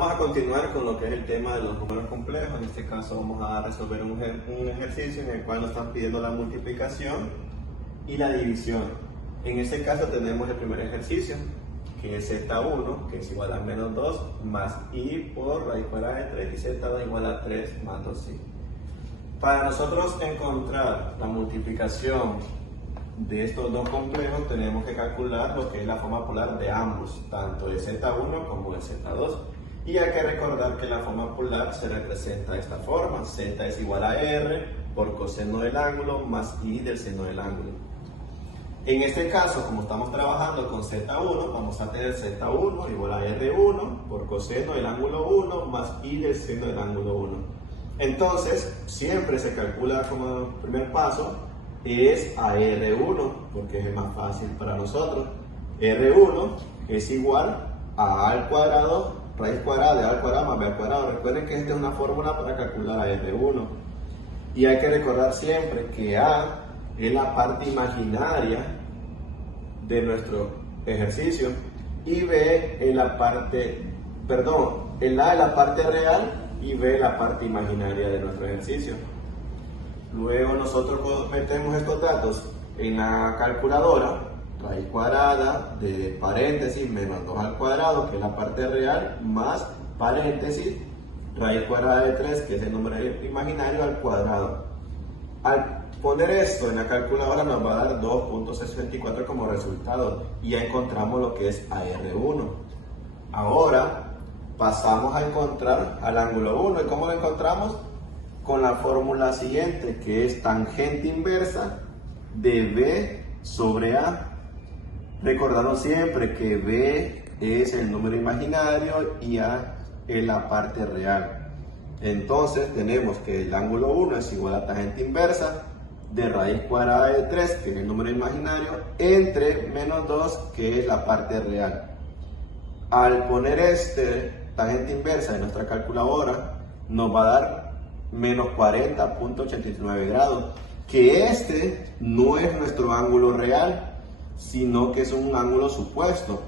vamos a continuar con lo que es el tema de los números complejos. En este caso vamos a resolver un ejercicio en el cual nos están pidiendo la multiplicación y la división. En este caso tenemos el primer ejercicio, que es z1, que es igual a menos 2 más i por raíz cuadrada de 3, y z2 igual a 3 más 2i. Para nosotros encontrar la multiplicación de estos dos complejos, tenemos que calcular lo que es la forma polar de ambos, tanto de z1 como de z2. Y hay que recordar que la forma polar se representa de esta forma: z es igual a r por coseno del ángulo más i del seno del ángulo. En este caso, como estamos trabajando con z1, vamos a tener z1 igual a r1 por coseno del ángulo 1 más i del seno del ángulo 1. Entonces, siempre se calcula como primer paso es a R1, porque es el más fácil para nosotros. R1 es igual a A al cuadrado, raíz cuadrada de A al cuadrado más B al cuadrado. Recuerden que esta es una fórmula para calcular a R1. Y hay que recordar siempre que A es la parte imaginaria de nuestro ejercicio y B es la parte, el A es la parte real y B la parte imaginaria de nuestro ejercicio. Luego nosotros metemos estos datos en la calculadora: raíz cuadrada de paréntesis menos 2 al cuadrado, que es la parte real, más paréntesis raíz cuadrada de 3, que es el número imaginario, al cuadrado. Al poner esto en la calculadora nos va a dar 2.64 como resultado, y ya encontramos lo que es AR1. Ahora pasamos a encontrar al ángulo 1. ¿Y cómo lo encontramos? Con la fórmula siguiente, que es tangente inversa de B sobre A. Recordando siempre que B es el número imaginario y A es la parte real. Entonces tenemos que el ángulo 1 es igual a tangente inversa de raíz cuadrada de 3, que es el número imaginario, entre menos 2, que es la parte real. Al poner tangente inversa en nuestra calculadora, nos va a dar menos 40.89 grados, que no es nuestro ángulo real, sino que es un ángulo supuesto.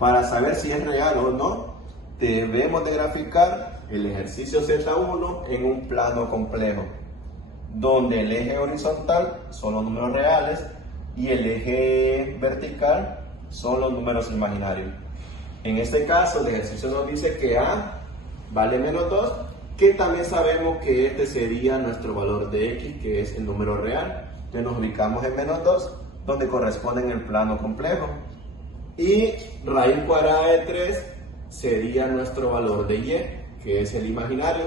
Para saber si es real o no, debemos de graficar el ejercicio Z1 en un plano complejo, donde el eje horizontal son los números reales y el eje vertical son los números imaginarios. En este caso, el ejercicio nos dice que A vale menos 2, que también sabemos que este sería nuestro valor de X, que es el número real. Entonces nos ubicamos en menos 2, donde corresponde en el plano complejo. Y raíz cuadrada de 3 sería nuestro valor de Y, que es el imaginario.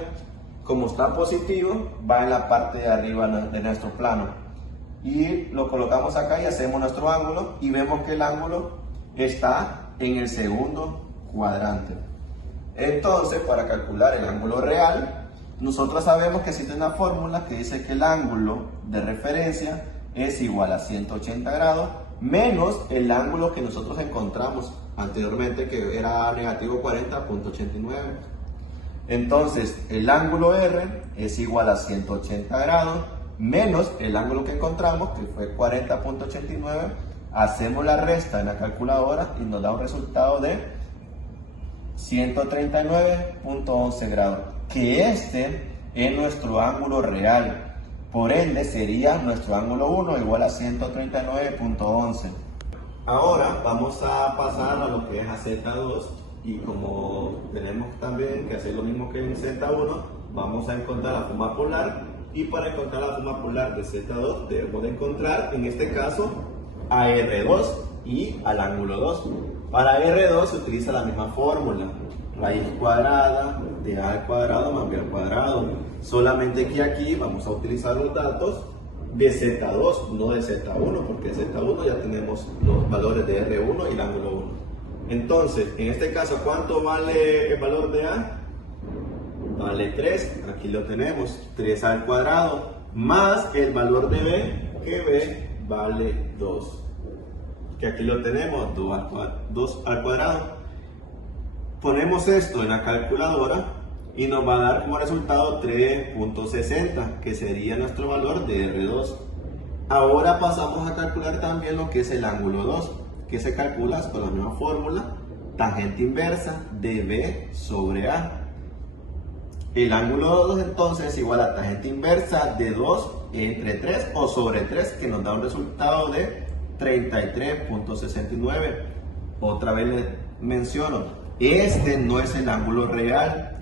Como está positivo, va en la parte de arriba de nuestro plano. Y lo colocamos acá y hacemos nuestro ángulo, y vemos que el ángulo está en el segundo cuadrante. Entonces, para calcular el ángulo real, nosotros sabemos que existe una fórmula que dice que el ángulo de referencia es igual a 180 grados menos el ángulo que nosotros encontramos anteriormente, que era negativo 40.89. Entonces, el ángulo R es igual a 180 grados menos el ángulo que encontramos, que fue 40.89. Hacemos la resta en la calculadora y nos da un resultado de 139.11 grados, que es nuestro ángulo real. Por ende, sería nuestro ángulo 1 igual a 139.11. Ahora vamos a pasar a lo que es a Z2, y como tenemos también que hacer lo mismo que en Z1, vamos a encontrar la forma polar, y para encontrar la forma polar de Z2 debemos de encontrar, en este caso, a R2 y al ángulo 2. Para R2 se utiliza la misma fórmula: raíz cuadrada de A al cuadrado más B al cuadrado. Solamente que aquí vamos a utilizar los datos de Z2, no de Z1, porque Z1 ya tenemos los valores de R1 y el ángulo 1. Entonces, en este caso, ¿cuánto vale el valor de A? Vale 3, aquí lo tenemos, 3 al cuadrado, más el valor de B, que B vale 2, que aquí lo tenemos, 2 al cuadrado. Ponemos esto en la calculadora y nos va a dar como resultado 3.60, que sería nuestro valor de R2. Ahora pasamos a calcular también lo que es el ángulo 2, que se calcula con la misma fórmula: tangente inversa de B sobre A. El ángulo 2 entonces es igual a tangente inversa de 2 entre 3 o sobre 3, que nos da un resultado de 33.69. Otra vez les menciono, este no es el ángulo real.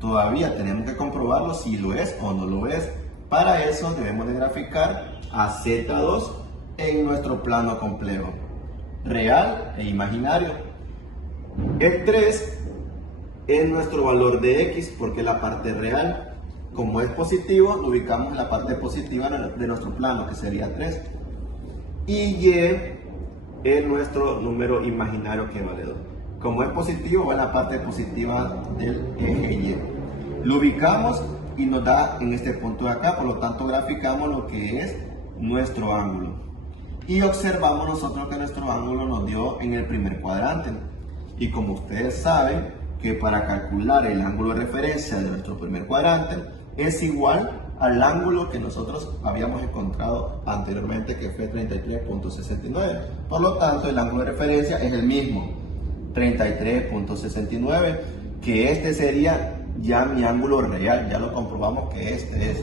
Todavía tenemos que comprobarlo si lo es o no lo es. Para eso debemos de graficar a Z2 en nuestro plano complejo, real e imaginario. El 3 es nuestro valor de X porque es la parte real. Como es positivo, lo ubicamos en la parte positiva de nuestro plano, que sería 3. Y Y es nuestro número imaginario que vale 2. Como es positivo, va en la parte positiva del eje Y. Lo ubicamos y nos da en este punto de acá, por lo tanto graficamos lo que es nuestro ángulo. Y observamos nosotros que nuestro ángulo nos dio en el primer cuadrante. Y como ustedes saben, que para calcular el ángulo de referencia de nuestro primer cuadrante es igual al ángulo que nosotros habíamos encontrado anteriormente, que fue 33.69. Por lo tanto, el ángulo de referencia es el mismo, 33.69, que este sería ya mi ángulo real. Ya lo comprobamos que este es.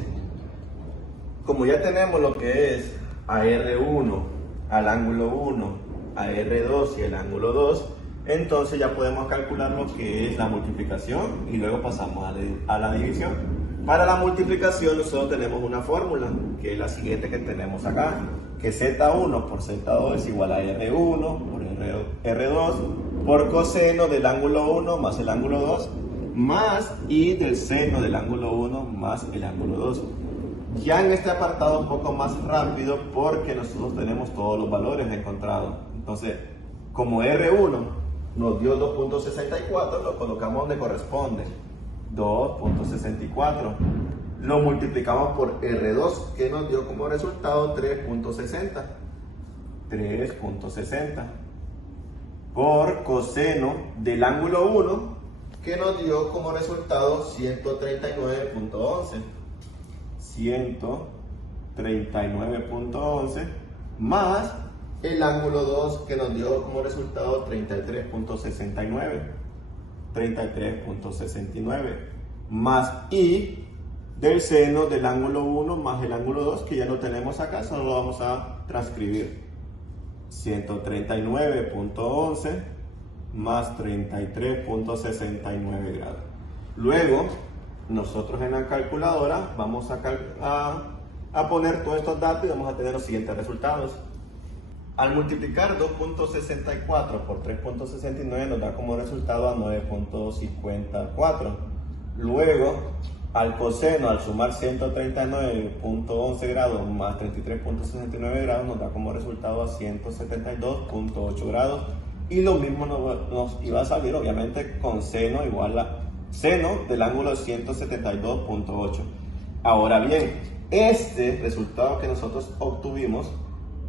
Como ya tenemos lo que es a R1, al ángulo 1, a R2 y el ángulo 2, entonces ya podemos calcular lo que es la multiplicación y luego pasamos a la división. Para la multiplicación nosotros tenemos una fórmula, que es la siguiente que tenemos acá, que Z1 por Z2 es igual a R1 por R2 por coseno del ángulo 1 más el ángulo 2 más I del seno del ángulo 1 más el ángulo 2. Ya en este apartado un poco más rápido porque nosotros tenemos todos los valores encontrados. Entonces, como R1 nos dio 2.64, lo colocamos donde corresponde, 2.64. Lo multiplicamos por R2, que nos dio como resultado 3.60. 3.60. Por coseno del ángulo 1, que nos dio como resultado 139.11. 139.11 más el ángulo 2, que nos dio como resultado 33.69. 33.69 más I del seno del ángulo 1 más el ángulo 2, que ya lo tenemos acá, solo lo vamos a transcribir. 139.11 más 33.69 grados. Luego, nosotros en la calculadora vamos a poner todos estos datos y vamos a tener los siguientes resultados. Al multiplicar 2.64 por 3.69 nos da como resultado a 9.54. Luego, al coseno, al sumar 139.11 grados más 33.69 grados, nos da como resultado a 172.8 grados. Y lo mismo nos iba a salir, obviamente, con seno igual a seno del ángulo de 172.8. Ahora bien, este resultado que nosotros obtuvimos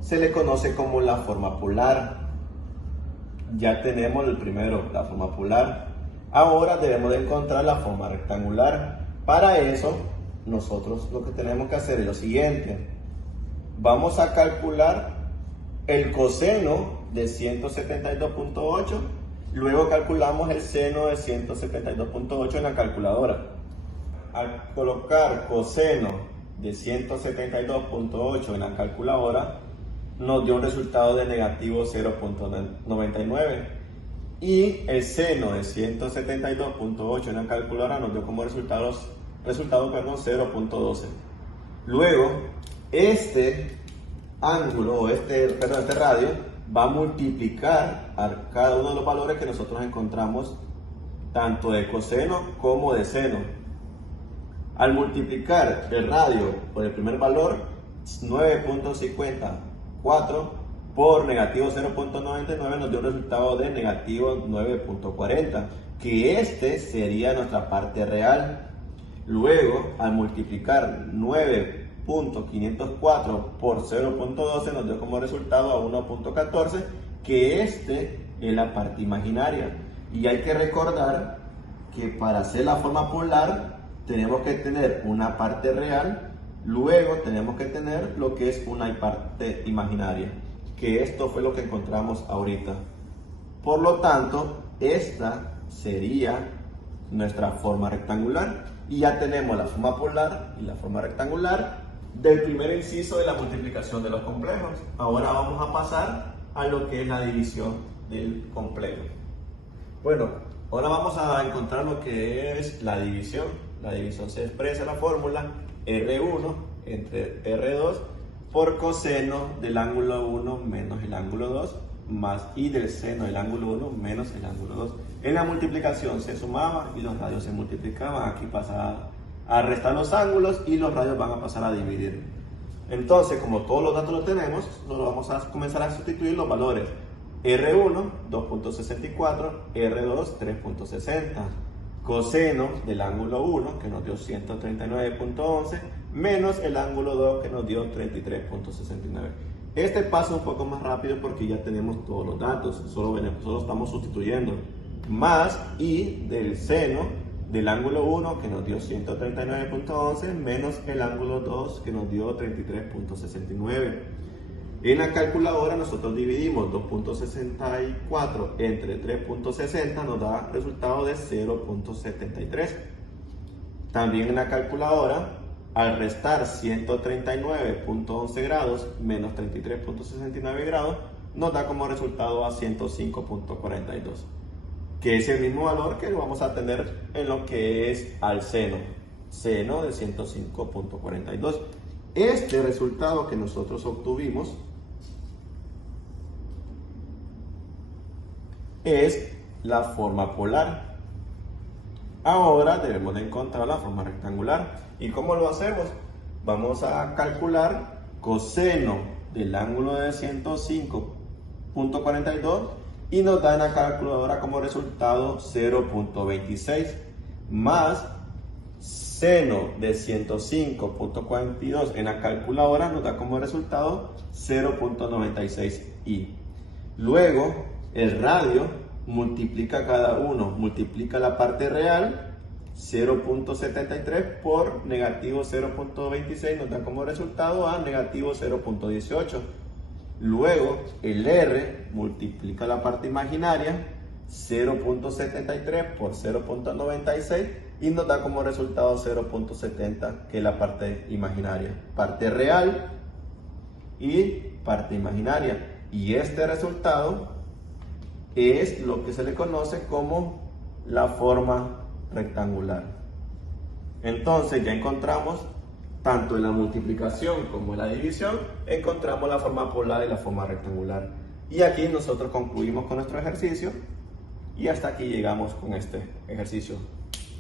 se le conoce como la forma polar. Ya tenemos el primero, la forma polar. Ahora debemos de encontrar la forma rectangular. Para eso, nosotros lo que tenemos que hacer es lo siguiente. Vamos a calcular el coseno de 172.8, luego calculamos el seno de 172.8 en la calculadora. Al colocar coseno de 172.8 en la calculadora, nos dio un resultado de negativo 0.99, y el seno de 172.8 en la calculadora nos dio como resultado 0.12. Luego, este ángulo, este radio, va a multiplicar a cada uno de los valores que nosotros encontramos, tanto de coseno como de seno. Al multiplicar el radio por el primer valor, 9.54 por negativo 0.99, nos dio un resultado de negativo 9.40, que este sería nuestra parte real. Luego, al multiplicar 9.504 por 0.12, nos dio como resultado a 1.14, que este es la parte imaginaria. Y hay que recordar que para hacer la forma polar tenemos que tener una parte real, luego tenemos que tener lo que es una parte imaginaria, que esto fue lo que encontramos ahorita. Por lo tanto, esta sería nuestra forma rectangular. Y ya tenemos la forma polar y la forma rectangular del primer inciso de la multiplicación de los complejos. Ahora vamos a pasar a lo que es la división del complejo. Bueno, ahora vamos a encontrar lo que es la división. La división se expresa en la fórmula R1 entre R2 por coseno del ángulo 1 menos el ángulo 2 más I del seno del ángulo 1 menos el ángulo 2. En la multiplicación se sumaba y los radios se multiplicaban. Aquí pasa a restar los ángulos y los radios van a pasar a dividir. Entonces, como todos los datos los tenemos, nosotros vamos a comenzar a sustituir los valores. R1, 2.64, R2, 3.60. Coseno del ángulo 1, que nos dio 139.11, menos el ángulo 2, que nos dio 33.69. Este paso es un poco más rápido porque ya tenemos todos los datos, solo estamos sustituyendo. Más I del seno del ángulo 1, que nos dio 139.11, menos el ángulo 2, que nos dio 33.69. En la calculadora nosotros dividimos 2.64 entre 3.60, nos da resultado de 0.73. También en la calculadora, al restar 139.11 grados menos 33.69 grados, nos da como resultado a 105.42, que es el mismo valor que vamos a tener en lo que es al seno de 105.42. Este resultado que nosotros obtuvimos es la forma polar. Ahora debemos de encontrar la forma rectangular. ¿Y cómo lo hacemos? Vamos a calcular coseno del ángulo de 105.42 y nos da en la calculadora como resultado 0.26 más seno de 105.42 en la calculadora nos da como resultado 0.96i. Luego el radio multiplica cada uno, multiplica la parte real, 0.73 por negativo 0.26 nos da como resultado a negativo 0.18. Luego el R multiplica la parte imaginaria, 0.73 por 0.96 y nos da como resultado 0.70, que es la parte imaginaria, parte real y parte imaginaria. Y este resultado es lo que se le conoce como la forma rectangular. Entonces ya encontramos, tanto en la multiplicación como en la división, encontramos la forma polar y la forma rectangular. Y aquí nosotros concluimos con nuestro ejercicio y hasta aquí llegamos con este ejercicio.